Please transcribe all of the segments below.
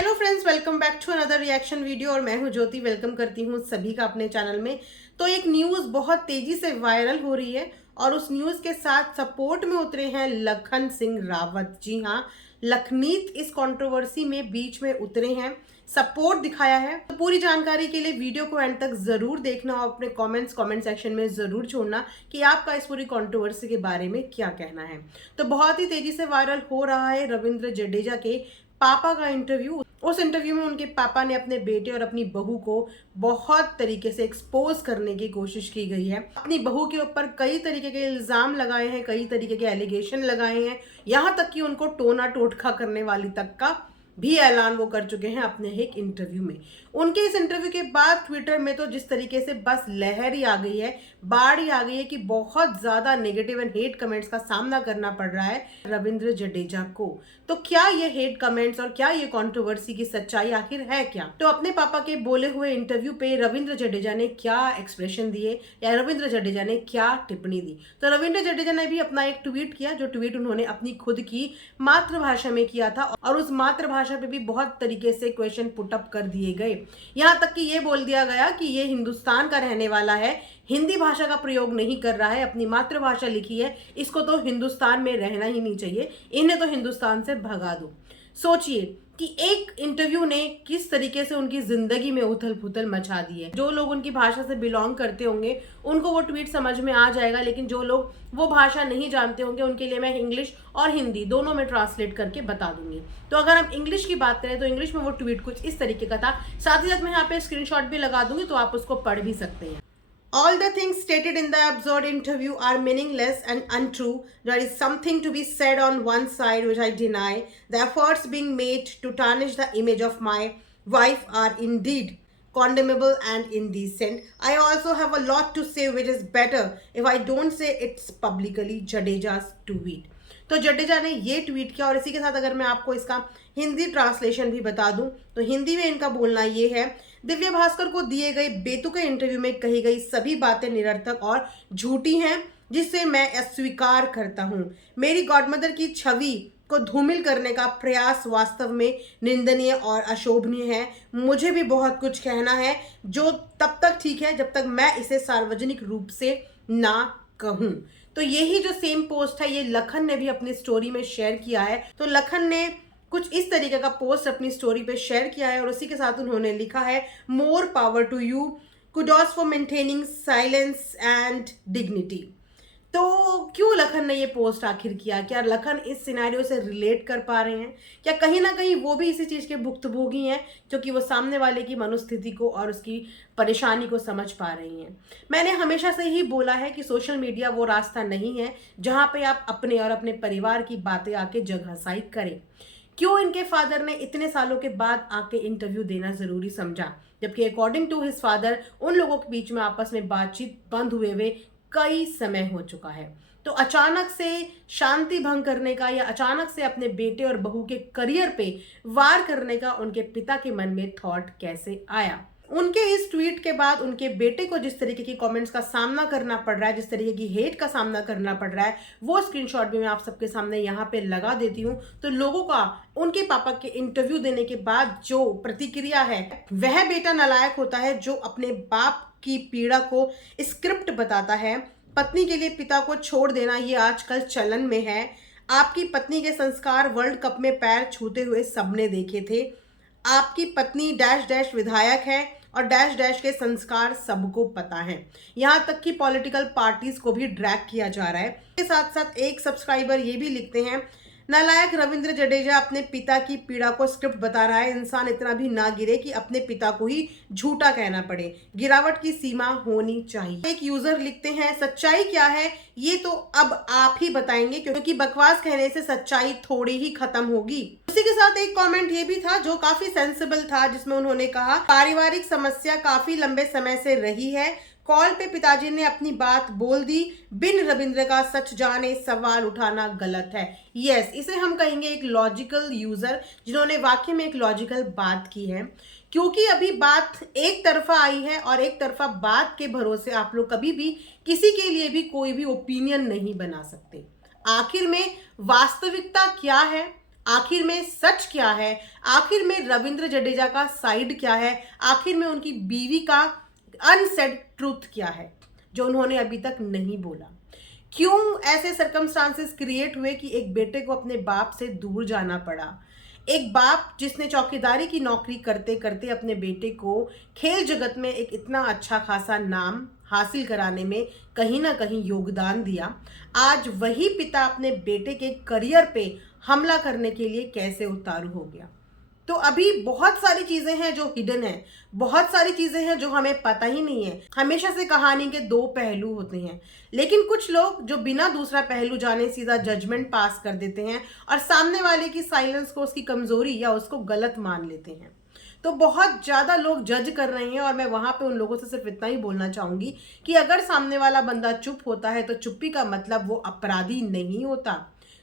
Hello friends, welcome back to another reaction video. और मैं हूं ज्योति। वेलकम करती हूं सभी का अपने चैनल में। तो एक न्यूज़ बहुत तेजी से वायरल हो रही है और उस न्यूज़ के साथ सपोर्ट में उतरे हैं लखन सिंह रावत। जी हाँ, लखनीत इस कंट्रोवर्सी में बीच में उतरे हैं, सपोर्ट दिखाया है। तो पूरी जानकारी के लिए वीडियो को एंड तक जरूर देखना और अपने कमेंट सेक्शन में जरूर छोड़ना कि आपका इस पूरी कंट्रोवर्सी के बारे में क्या कहना है। तो बहुत ही तेजी से वायरल हो रहा है रविंद्र जडेजा के पापा का इंटरव्यू। उस इंटरव्यू में उनके पापा ने अपने बेटे और अपनी बहू को बहुत तरीके से एक्सपोज करने की कोशिश की गई है। अपनी बहू के ऊपर कई तरीके के इल्जाम लगाए हैं, कई तरीके के एलिगेशन लगाए हैं, यहाँ तक कि उनको टोना टोटका करने वाली तक का भी ऐलान वो कर चुके हैं अपने एक इंटरव्यू में। उनके इस इंटरव्यू के बाद ट्विटर में तो जिस तरीके से बस लहर ही आ गई है, बाढ़ ही आ गई है कि बहुत ज्यादा नेगेटिव एंड हेट कमेंट्स का सामना करना पड़ रहा है रविंद्र जडेजा को। तो क्या ये हेट कमेंट्स और क्या ये कंट्रोवर्सी की सच्चाई आखिर है क्या? तो अपने पापा के बोले हुए इंटरव्यू पे रविंद्र जडेजा ने क्या एक्सप्रेशन दिए या रविंद्र जडेजा ने क्या टिप्पणी दी? तो रविंद्र जडेजा ने भी अपना एक ट्वीट किया, जो ट्वीट उन्होंने अपनी खुद की मातृभाषा में किया था और उस मातृभाषा पे भी बहुत तरीके से क्वेश्चन पुटअप कर दिए गए। यहाँ तक कि ये बोल दिया गया कि ये हिंदुस्तान का रहने वाला है, हिंदी भाषा का प्रयोग नहीं कर रहा है, अपनी मातृभाषा लिखी है, इसको तो हिंदुस्तान में रहना ही नहीं चाहिए, इन्हें तो हिंदुस्तान से भगा दो। सोचिए कि एक इंटरव्यू ने किस तरीके से उनकी जिंदगी में उथल पुथल मचा दी है। जो लोग उनकी भाषा से बिलोंग करते होंगे उनको वो ट्वीट समझ में आ जाएगा, लेकिन जो लोग वो भाषा नहीं जानते होंगे उनके लिए मैं इंग्लिश और हिंदी दोनों में ट्रांसलेट करके बता दूंगी। तो अगर हम इंग्लिश की बात करें तो इंग्लिश में वो ट्वीट कुछ इस तरीके का था। साथ ही साथ मैं यहाँ पे स्क्रीनशॉट भी लगा दूंगी तो आप उसको पढ़ भी सकते हैं। All the things stated in the absurd interview are meaningless and untrue. There is something to be said on one side which I deny. The efforts being made to tarnish the image of my wife are indeed condemnable and indecent. I also have a lot to say which is better if I don't say it's publicly. Jadeja's tweet. तो जडेजा ने ये tweet किया और इसी के साथ अगर मैं आपको इसका हिंदी ट्रांसलेशन भी बता दूं तो हिंदी में इनका बोलना ये है: दिव्य भास्कर को दिए गए बेतुके इंटरव्यू में कही गई सभी बातें निरर्थक और झूठी हैं, जिससे मैं अस्वीकार करता हूं। मेरी गॉडमदर की छवि को धूमिल करने का प्रयास वास्तव में निंदनीय और अशोभनीय है। मुझे भी बहुत कुछ कहना है, जो तब तक ठीक है जब तक मैं इसे सार्वजनिक रूप से ना कहूं। तो यही जो सेम पोस्ट है ये लखन ने भी अपनी स्टोरी में शेयर किया है। तो लखन ने कुछ इस तरीके का पोस्ट अपनी स्टोरी पे शेयर किया है और उसी के साथ उन्होंने लिखा है: more power to you, kudos for maintaining silence and dignity. तो क्यों लखन ने ये पोस्ट आखिर किया? क्या लखन इस सिनेरियो से रिलेट कर पा रहे हैं? क्या कहीं ना कहीं वो भी इसी चीज़ के भुक्तभोगी हैं, क्योंकि वो सामने वाले की मनोस्थिति को और उसकी परेशानी को समझ पा रही हैं? मैंने हमेशा से ही बोला है कि सोशल मीडिया वो रास्ता नहीं है जहाँ पे आप अपने और अपने परिवार की बातें आके जगहसाई करें। क्यों इनके फादर ने इतने सालों के बाद आके इंटरव्यू देना जरूरी समझा, जबकि अकॉर्डिंग टू हिज फादर उन लोगों के बीच में आपस में बातचीत बंद हुए कई समय हो चुका है। तो अचानक से शांति भंग करने का या अचानक से अपने बेटे और बहू के करियर पे वार करने का उनके पिता के मन में थॉट कैसे आया? उनके इस ट्वीट के बाद उनके बेटे को जिस तरीके की कमेंट्स का सामना करना पड़ रहा है, जिस तरीके की हेट का सामना करना पड़ रहा है, वो स्क्रीनशॉट भी मैं आप सबके सामने यहाँ पे लगा देती हूँ। तो लोगों का उनके पापा के इंटरव्यू देने के बाद जो प्रतिक्रिया है, वह बेटा नालायक होता है जो अपने बाप की पीड़ा को स्क्रिप्ट बताता है। पत्नी के लिए पिता को छोड़ देना ये आजकल चलन में है। आपकी पत्नी के संस्कार वर्ल्ड कप में पैर छूते हुए सबने देखे थे। आपकी पत्नी डैश डैश विधायक है और डैश डैश के संस्कार सबको पता है। यहाँ तक कि पॉलिटिकल पार्टीज को भी ड्रैग किया जा रहा है। इसके साथ साथ एक सब्सक्राइबर ये भी लिखते हैं: नालायक रविंद्र जडेजा अपने पिता की पीड़ा को स्क्रिप्ट बता रहा है। इंसान इतना भी ना गिरे कि अपने पिता को ही झूठा कहना पड़े। गिरावट की सीमा होनी चाहिए। एक यूजर लिखते हैं: सच्चाई क्या है ये तो अब आप ही बताएंगे, क्योंकि बकवास कहने से सच्चाई थोड़ी ही खत्म होगी। उसी के साथ एक कमेंट ये भी था जो काफी सेंसिबल था, जिसमें उन्होंने कहा: पारिवारिक समस्या काफी लंबे समय से रही है। कॉल पे पिताजी ने अपनी बात बोल दी। बिन रविंद्र का सच जाने सवाल उठाना गलत है। यस, इसे हम कहेंगे एक लॉजिकल यूजर, जिन्होंने वाकई में एक लॉजिकल बात की है। क्योंकि अभी बात एक तरफा आई है और एक तरफा बात के भरोसे आप लोग कभी भी किसी के लिए भी कोई भी ओपिनियन नहीं बना सकते। आखिर में वास्तविकता क्या है आखिर में सच क्या है, आखिर में रविंद्र जडेजा का साइड क्या है, आखिर में उनकी बीवी का अनसेड ट्रूथ क्या है जो उन्होंने अभी तक नहीं बोला। क्यों ऐसे सर्कमस्टांसेस क्रिएट हुए कि एक बेटे को अपने बाप से दूर जाना पड़ा। एक बाप जिसने चौकीदारी की नौकरी करते करते अपने बेटे को खेल जगत में एक इतना अच्छा खासा नाम हासिल कराने में कहीं ना कहीं योगदान दिया, आज वही पिता अपने बेटे के करियर पे हमला करने के लिए कैसे उतारू हो गया। तो अभी बहुत सारी चीजें हैं जो हिडन है, बहुत सारी चीजें हैं जो हमें पता ही नहीं है। हमेशा से कहानी के दो पहलू होते हैं, लेकिन कुछ लोग जो बिना दूसरा पहलू जाने सीधा जजमेंट पास कर देते हैं और सामने वाले की साइलेंस को उसकी कमजोरी या उसको गलत मान लेते हैं। तो बहुत ज्यादा लोग जज कर रहे हैं और मैं वहां पे उन लोगों से सिर्फ इतना ही बोलना चाहूंगी कि अगर सामने वाला बंदा चुप होता है तो चुप्पी का मतलब वो अपराधी नहीं होता,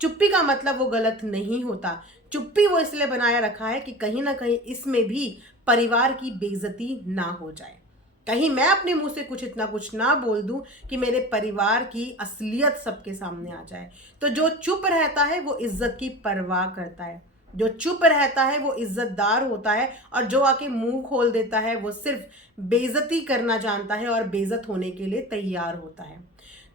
चुप्पी का मतलब वो गलत नहीं होता। चुप्पी वो इसलिए बनाया रखा है कि कहीं ना कहीं इसमें भी परिवार की बेइज्जती ना हो जाए, कहीं मैं अपने मुंह से इतना कुछ ना बोल दूं कि मेरे परिवार की असलियत सबके सामने आ जाए। तो जो चुप रहता है वो इज्जत की परवाह करता है, जो चुप रहता है वो इज्जतदार होता है, और जो आके मुंह खोल देता है वो सिर्फ बेइज्जती करना जानता है और बेइज्जत होने के लिए तैयार होता है।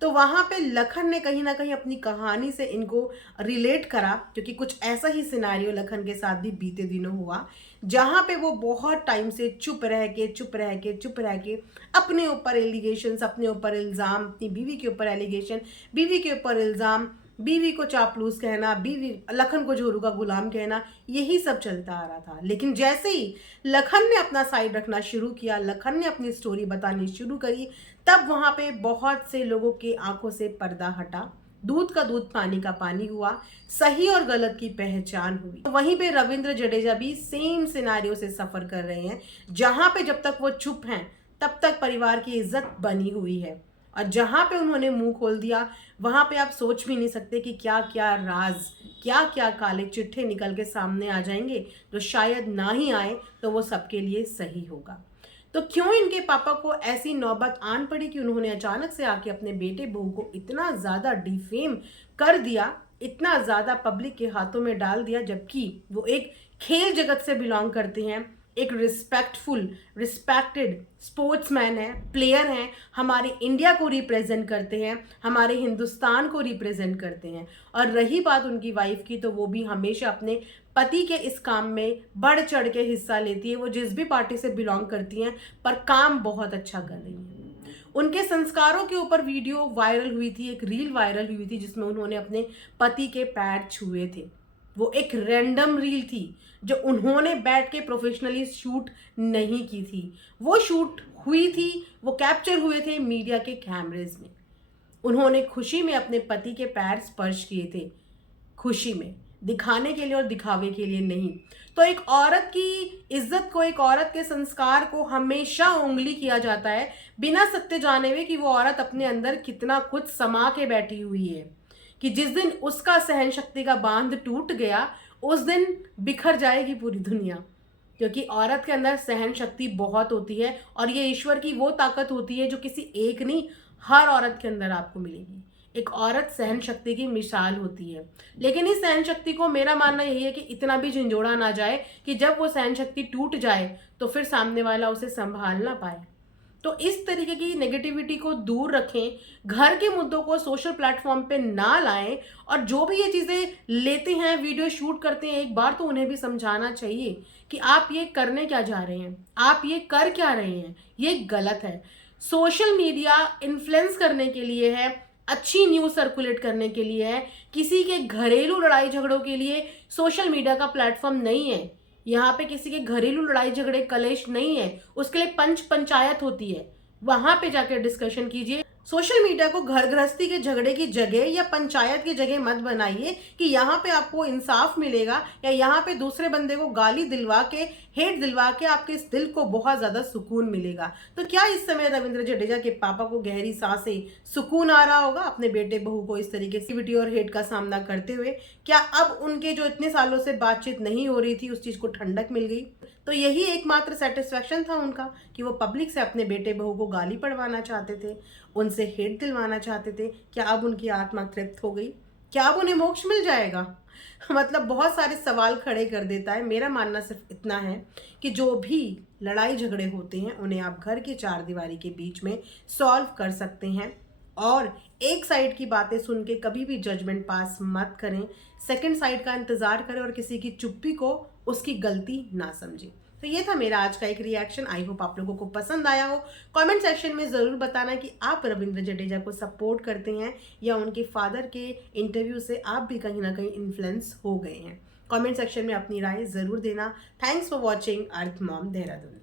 तो वहां पे लखन ने कहीं ना कहीं अपनी कहानी से इनको रिलेट करा, क्योंकि कुछ ऐसा ही सिनेरियो लखन के साथ भी बीते दिनों हुआ, जहां पे वो बहुत टाइम से चुप रह के अपने ऊपर एलिगेशंस, अपने ऊपर इल्ज़ाम, अपनी बीवी के ऊपर एलिगेशन, बीवी के ऊपर इल्ज़ाम, बीवी को चापलूस कहना, बीवी लखन को जोरू का गुलाम कहना, यही सब चलता आ रहा था। लेकिन जैसे ही लखन ने अपना साइड रखना शुरू किया, लखन ने अपनी स्टोरी बतानी शुरू करी, तब वहां पे बहुत से लोगों के आंखों से पर्दा हटा, दूध का दूध पानी का पानी हुआ, सही और गलत की पहचान हुई। वहीं पे रविंद्र जडेजा भी सेम सिनेरियो से सफर कर रहे हैं, जहां पे जब तक वो चुप हैं तब तक परिवार की इज्जत बनी हुई है, और जहां पे उन्होंने मुंह खोल दिया वहां पे आप सोच भी नहीं सकते कि क्या क्या राज, क्या क्या काले चिट्ठे निकल के सामने आ जाएंगे, जो शायद ना ही आए तो वो सबके लिए सही होगा। तो क्यों इनके पापा को ऐसी नौबत आन पड़ी कि उन्होंने अचानक से आके अपने बेटे बहू को इतना ज़्यादा डिफेम कर दिया, इतना ज़्यादा पब्लिक के हाथों में डाल दिया, जबकि वो एक खेल जगत से बिलोंग करते हैं, एक रिस्पेक्टेड स्पोर्ट्समैन है, प्लेयर हैं, हमारे इंडिया को रिप्रेजेंट करते हैं, हमारे हिंदुस्तान को रिप्रेजेंट करते हैं। और रही बात उनकी वाइफ की, तो वो भी हमेशा अपने पति के इस काम में बढ़ चढ़ के हिस्सा लेती है। वो जिस भी पार्टी से बिलोंग करती हैं, पर काम बहुत अच्छा कर रही है। उनके संस्कारों के ऊपर वीडियो वायरल हुई थी, एक रील वायरल हुई थी जिसमें उन्होंने अपने पति के पैर छुए थे। वो एक रैंडम रील थी जो उन्होंने बैठ के प्रोफेशनली शूट नहीं की थी, वो शूट हुई थी, वो कैप्चर हुए थे मीडिया के कैमरेज में। उन्होंने खुशी में अपने पति के पैर स्पर्श किए थे, खुशी में, दिखाने के लिए और दिखावे के लिए नहीं। तो एक औरत की इज्जत को, एक औरत के संस्कार को हमेशा उंगली किया जाता है, बिना सत्य जाने हुए कि वो औरत अपने अंदर कितना कुछ समा के बैठी हुई है, कि जिस दिन उसका सहन शक्ति का बांध टूट गया उस दिन बिखर जाएगी पूरी दुनिया। क्योंकि औरत के अंदर सहन शक्ति बहुत होती है, और ये ईश्वर की वो ताकत होती है जो किसी एक नहीं, हर औरत के अंदर आपको मिलेगी। एक औरत सहन शक्ति की मिसाल होती है, लेकिन इस सहन शक्ति को, मेरा मानना यही है कि इतना भी झंझोड़ा ना जाए कि जब वो सहन शक्ति टूट जाए तो फिर सामने वाला उसे संभाल ना पाए। तो इस तरीके की नेगेटिविटी को दूर रखें, घर के मुद्दों को सोशल प्लेटफॉर्म पे ना लाएं, और जो भी ये चीज़ें लेते हैं, वीडियो शूट करते हैं, एक बार तो उन्हें भी समझाना चाहिए कि आप ये करने क्या जा रहे हैं, आप ये कर क्या रहे हैं, ये गलत है। सोशल मीडिया इन्फ्लुएंस करने के लिए है, अच्छी न्यूज़ सर्कुलेट करने के लिए है, किसी के घरेलू लड़ाई झगड़ों के लिए सोशल मीडिया का प्लेटफॉर्म नहीं है। यहाँ पे किसी के घरेलू लड़ाई झगड़े कलेश नहीं है, उसके लिए पंचायत होती है, वहां पे जाकर डिस्कशन कीजिए। सोशल मीडिया को घर गृहस्थी के झगड़े की जगह या पंचायत की जगह मत बनाइए कि यहाँ पे आपको इंसाफ मिलेगा, या यहाँ पे दूसरे बंदे को गाली दिलवा के, हेट दिलवा के आपके इस दिल को बहुत ज्यादा सुकून मिलेगा। तो क्या इस समय रविंद्र जडेजा के पापा को गहरी सांसें सुकून आ रहा होगा अपने बेटे बहू को इस तरीके से नेगेटिविटी और हेट का सामना करते हुए? क्या अब उनके जो इतने सालों से बातचीत नहीं हो रही थी उस चीज को ठंडक मिल गई? तो यही एकमात्र सेटिस्फैक्शन था उनका कि वो पब्लिक से अपने बेटे बहू को गाली पड़वाना चाहते थे, उनसे हेट दिलवाना चाहते थे। क्या अब उनकी आत्मा तृप्त हो गई? क्या अब उन्हें मोक्ष मिल जाएगा? मतलब बहुत सारे सवाल खड़े कर देता है। मेरा मानना सिर्फ इतना है कि जो भी लड़ाई झगड़े होते हैं उन्हें आप घर की चार दीवारी के बीच में सॉल्व कर सकते हैं, और एक साइड की बातें सुन के कभी भी जजमेंट पास मत करें। सेकंड साइड का इंतजार करें और किसी की चुप्पी को उसकी गलती ना समझें। तो ये था मेरा आज का एक रिएक्शन। आई होप आप लोगों को पसंद आया हो। कमेंट सेक्शन में ज़रूर बताना कि आप रविंद्र जडेजा को सपोर्ट करते हैं या उनके फादर के इंटरव्यू से आप भी कहीं ना कहीं इन्फ्लुएंस हो गए हैं। कमेंट सेक्शन में अपनी राय ज़रूर देना। Thanks for watching earth mom Dehradun.